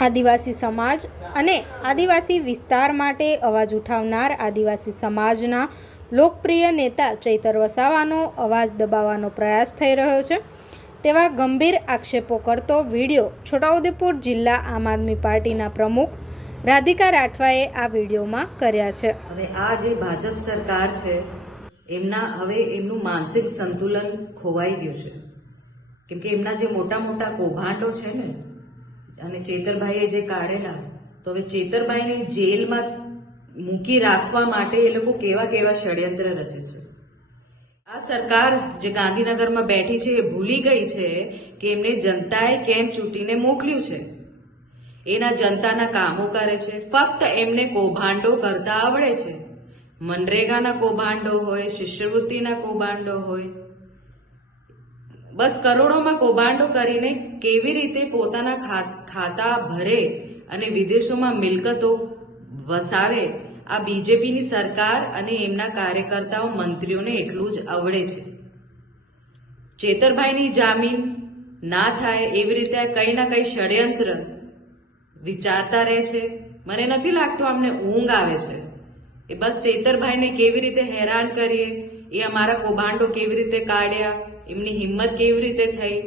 આદિવાસી સમાજ અને આદિવાસી વિસ્તાર માટે અવાજ ઉઠાવનાર આદિવાસી સમાજના લોકપ્રિય નેતા ચૈતર વસાવાનો અવાજ દબાવવાનો પ્રયાસ થઈ રહ્યો છે તેવા ગંભીર આક્ષેપો કરતો વિડીયો છોટાઉદેપુર જિલ્લા આમ આદમી પાર્ટીના પ્રમુખ રાધિકા રાઠવાએ આ વિડીયોમાં કર્યા છે। હવે આ જે ભાજપ સરકાર છે એમનું માનસિક સંતુલન ખોવાઈ ગયું છે, કેમ કે એમના જે મોટા મોટા કૌભાંડો છે ને અને ચેતરભાઈએ જે કાઢેલા, તો હવે ચેતરભાઈને જેલમાં મૂકી રાખવા માટે એ લોકો કેવા કેવા ષડયંત્ર રચે છે। આ સરકાર જે ગાંધીનગરમાં બેઠી છે એ ભૂલી ગઈ છે કે એમને જનતાએ કેમ ચૂંટીને મોકલ્યું છે। એના જનતાના કામો કરે છે, ફક્ત એમને કૌભાંડો કરતા આવડે છે। મનરેગાના કૌભાંડો હોય, શિષ્યવૃત્તિના કૌભાંડો હોય, બસ કરોડોમાં કૌભાંડો કરીને કેવી રીતે પોતાના ખાતા ભરે અને વિદેશોમાં મિલકતો વસાવે, આ બીજેપીની સરકાર અને એમના કાર્યકર્તાઓ મંત્રીઓને એટલું જ આવડે છે। ચેતરભાઈની જામીન ના થાય એવી રીતે કંઈ ના કંઈ ષડયંત્ર વિચારતા રહે છે। મને નથી લાગતું અમને ઊંઘ આવે છે એ બસ ચેતરભાઈને કેવી રીતે હેરાન કરીએ, એ અમારા કૌભાંડો કેવી રીતે કાઢ્યા, એમની હિંમત કેવી રીતે થઈ,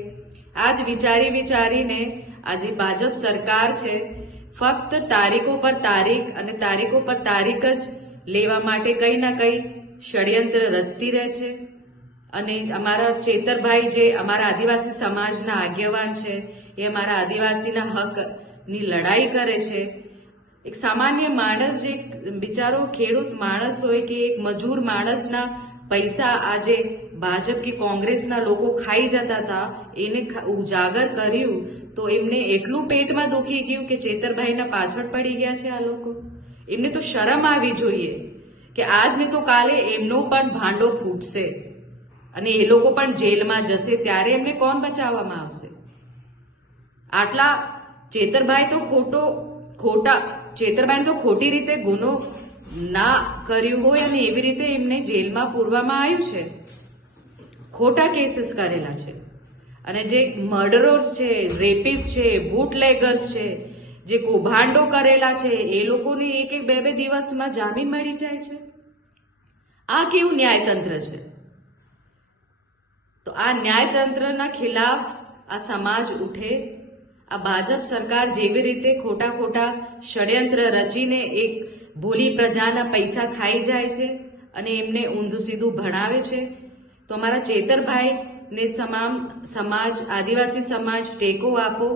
આજ વિચારીને આજે ભાજપ સરકાર છે ફક્ત તારીખો પર તારીખ અને તારીખો પર તારીખ જ લેવા માટે કંઈ ના કંઈ ષડયંત્ર રચતી રહે છે। અને અમારા ચેતરભાઈ જે અમારા આદિવાસી સમાજના આગેવાન છે, એ અમારા આદિવાસીના હકની લડાઈ કરે છે। એક સામાન્ય માણસ, જે બિચારો ખેડૂત માણસ હોય કે એક મજૂર માણસના પૈસા આજે ભાજપ કે કોંગ્રેસના લોકો ખાઈ જતા હતા, એને ઉજાગર કર્યું તો એમને એટલું પેટમાં દુખી ગયું કે ચેતરભાઈના પાછળ પડી ગયા છે આ લોકો। એમને તો શરમ આવી જોઈએ કે આજ ને તો કાલે એમનો પણ ભાંડો ફૂટશે અને એ લોકો પણ જેલમાં જશે, ત્યારે એમને કોણ બચાવવામાં આવશે? આટલા ચેતરભાઈ તો ખોટી રીતે ગુનો ના કર્યું હોય અને એવી રીતે એમને જેલમાં પૂરવામાં આવ્યું છે, ખોટા કેસીસ કરેલા છે। અને જે મર્ડરર્સ છે, રેપિસ્ટ છે, બુટલેગર્સ છે, જે કૌભાંડો કરેલા છે, એ લોકોને એક બે દિવસમાં જામીન મળી જાય છે। આ કેવું ન્યાયતંત્ર છે? તો આ ન્યાયતંત્રના ખિલાફ આ સમાજ ઉઠે। આ ભાજપ સરકાર જેવી રીતે ખોટા ષડયંત્ર રચીને એક ભોલી પ્રજાના પૈસા ખાઈ જાય છે અને એમને ઊંધું સીધું ભણાવે છે, તો અમારા ચેતરભાઈને તમામ સમાજ, આદિવાસી સમાજ ટેકો આપો।